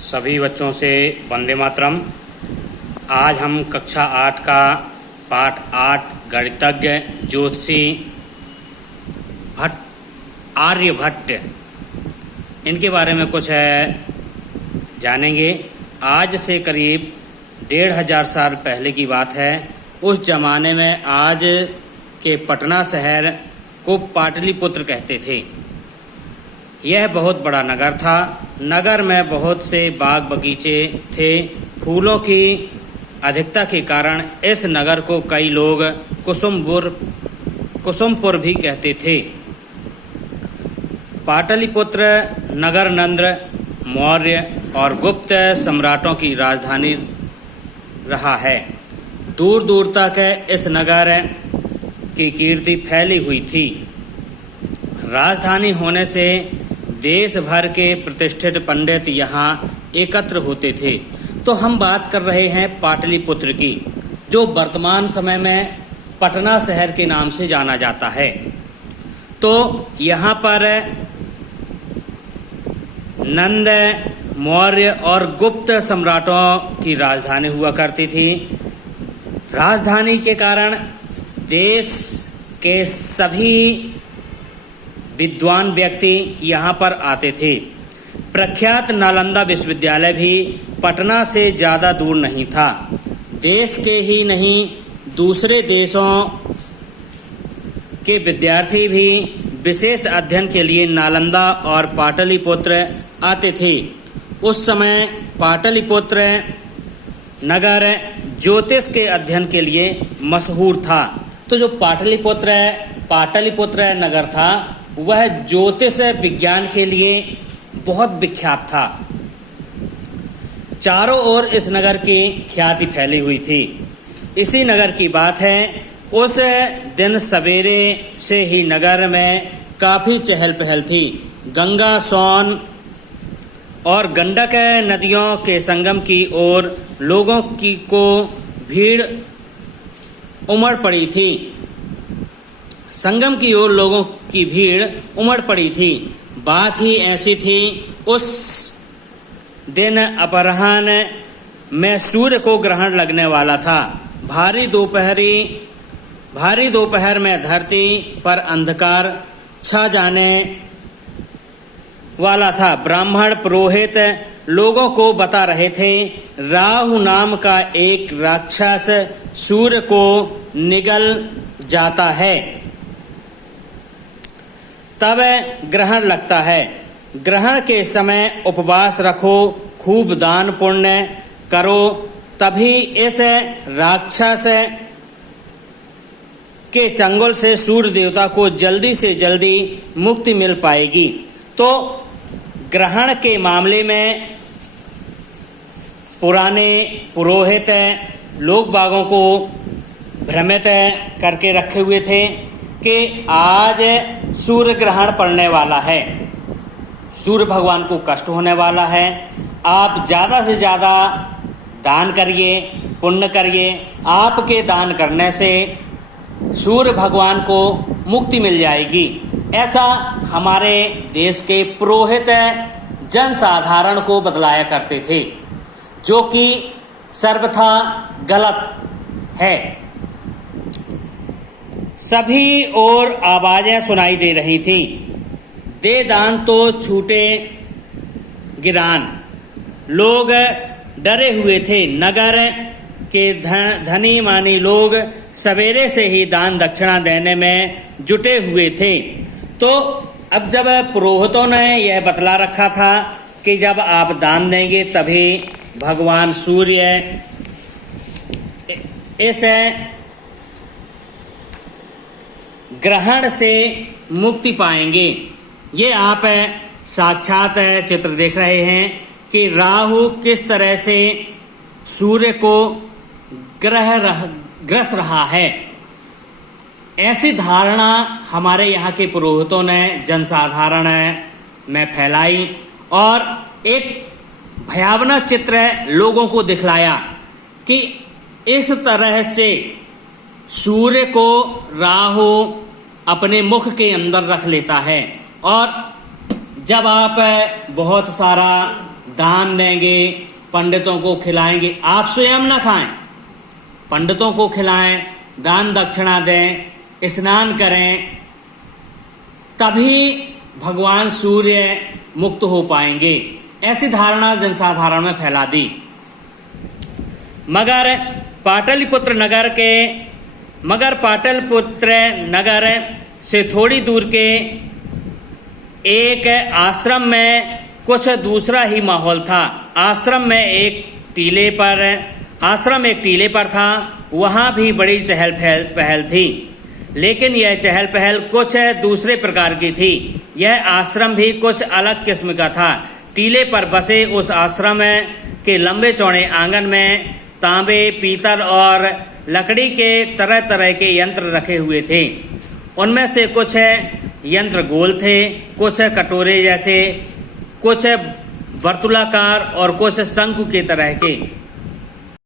सभी बच्चों से वंदे मातरम। आज हम कक्षा 8 का पाठ 8 गणितज्ञ ज्योतिषी आर्यभट्ट इनके बारे में कुछ जानेंगे। आज से करीब 1500 साल पहले की बात है। उस जमाने में आज के पटना शहर को पाटलिपुत्र कहते थे। यह बहुत बड़ा नगर था। नगर में बहुत से बाग बगीचे थे। फूलों की अधिकता के कारण इस नगर को कई लोग कुसुमपुर भी कहते थे। पाटलिपुत्र नगर नंद, मौर्य और गुप्त सम्राटों की राजधानी रहा है। दूर दूर तक इस नगर की कीर्ति फैली हुई थी। राजधानी होने से देश भर के प्रतिष्ठित पंडित यहाँ एकत्र होते थे। तो हम बात कर रहे हैं पाटलिपुत्र की, जो वर्तमान समय में पटना शहर के नाम से जाना जाता है। तो यहाँ पर नंद, मौर्य और गुप्त सम्राटों की राजधानी हुआ करती थी। राजधानी के कारण देश के सभी विद्वान व्यक्ति यहाँ पर आते थे। प्रख्यात नालंदा विश्वविद्यालय भी पटना से ज़्यादा दूर नहीं था। देश के ही नहीं, दूसरे देशों के विद्यार्थी भी विशेष अध्ययन के लिए नालंदा और पाटलिपुत्र आते थे। उस समय पाटलिपुत्र नगर ज्योतिष के अध्ययन के लिए मशहूर था। तो जो पाटलिपुत्र नगर था वह ज्योतिष विज्ञान के लिए बहुत विख्यात था। चारों ओर इस नगर की ख्याति फैली हुई थी। इसी नगर की बात है, उस दिन सवेरे से ही नगर में काफ़ी चहल पहल थी। गंगा, सोन और गंडक नदियों के संगम की ओर लोगों को भीड़ उमड़ पड़ी थी। संगम की ओर लोगों की भीड़ उमड़ पड़ी थी। बात ही ऐसी थी, उस दिन अपराह्न में सूर्य को ग्रहण लगने वाला था। भारी दोपहर में धरती पर अंधकार छा जाने वाला था। ब्राह्मण पुरोहित लोगों को बता रहे थे, राहु नाम का एक राक्षस सूर्य को निगल जाता है, तब ग्रहण लगता है। ग्रहण के समय उपवास रखो, खूब दान पुण्य करो, तभी इस राक्षस के चंगुल से सूर्य देवता को जल्दी से जल्दी मुक्ति मिल पाएगी। तो ग्रहण के मामले में पुराने पुरोहित लोग बागों को भ्रमित करके रखे हुए थे कि आज सूर्य ग्रहण पड़ने वाला है, सूर्य भगवान को कष्ट होने वाला है, आप ज़्यादा से ज़्यादा दान करिए, पुण्य करिए। आपके दान करने से सूर्य भगवान को मुक्ति मिल जाएगी। ऐसा हमारे देश के पुरोहित जनसाधारण को बतलाया करते थे, जो कि सर्वथा गलत है। सभी ओर आवाजें सुनाई दे रही थी, दे दान तो छूटे गिरान। लोग डरे हुए थे। नगर के धनी मानी लोग सवेरे से ही दान दक्षिणा देने में जुटे हुए थे। तो अब जब पुरोहितों ने यह बतला रखा था कि जब आप दान देंगे तभी भगवान सूर्य इस ग्रहण से मुक्ति पाएंगे। ये आप साक्षात चित्र देख रहे हैं कि राहु किस तरह से सूर्य को ग्रस रहा है। ऐसी धारणा हमारे यहाँ के पुरोहितों ने जनसाधारण में फैलाई और एक भयावना चित्र लोगों को दिखलाया कि इस तरह से सूर्य को राहु अपने मुख के अंदर रख लेता है और जब आप बहुत सारा दान देंगे, पंडितों को खिलाएंगे, आप स्वयं न खाएं, पंडितों को खिलाएं, दान दक्षिणा दें, स्नान करें, तभी भगवान सूर्य मुक्त हो पाएंगे। ऐसी धारणा जनसाधारण में फैला दी। मगर पाटलिपुत्र नगर से थोड़ी दूर के एक आश्रम में कुछ दूसरा ही माहौल था। आश्रम एक टीले पर था। वहां भी बड़ी चहल पहल थी, लेकिन यह चहल पहल कुछ दूसरे प्रकार की थी। यह आश्रम भी कुछ अलग किस्म का था। टीले पर बसे उस आश्रम के लंबे चौड़े आंगन में तांबे, पीतल और लकड़ी के तरह तरह के यंत्र रखे हुए थे। उनमें से कुछ यंत्र गोल थे, कुछ कटोरे जैसे, कुछ वर्तुलाकार और कुछ शंकु के तरह के।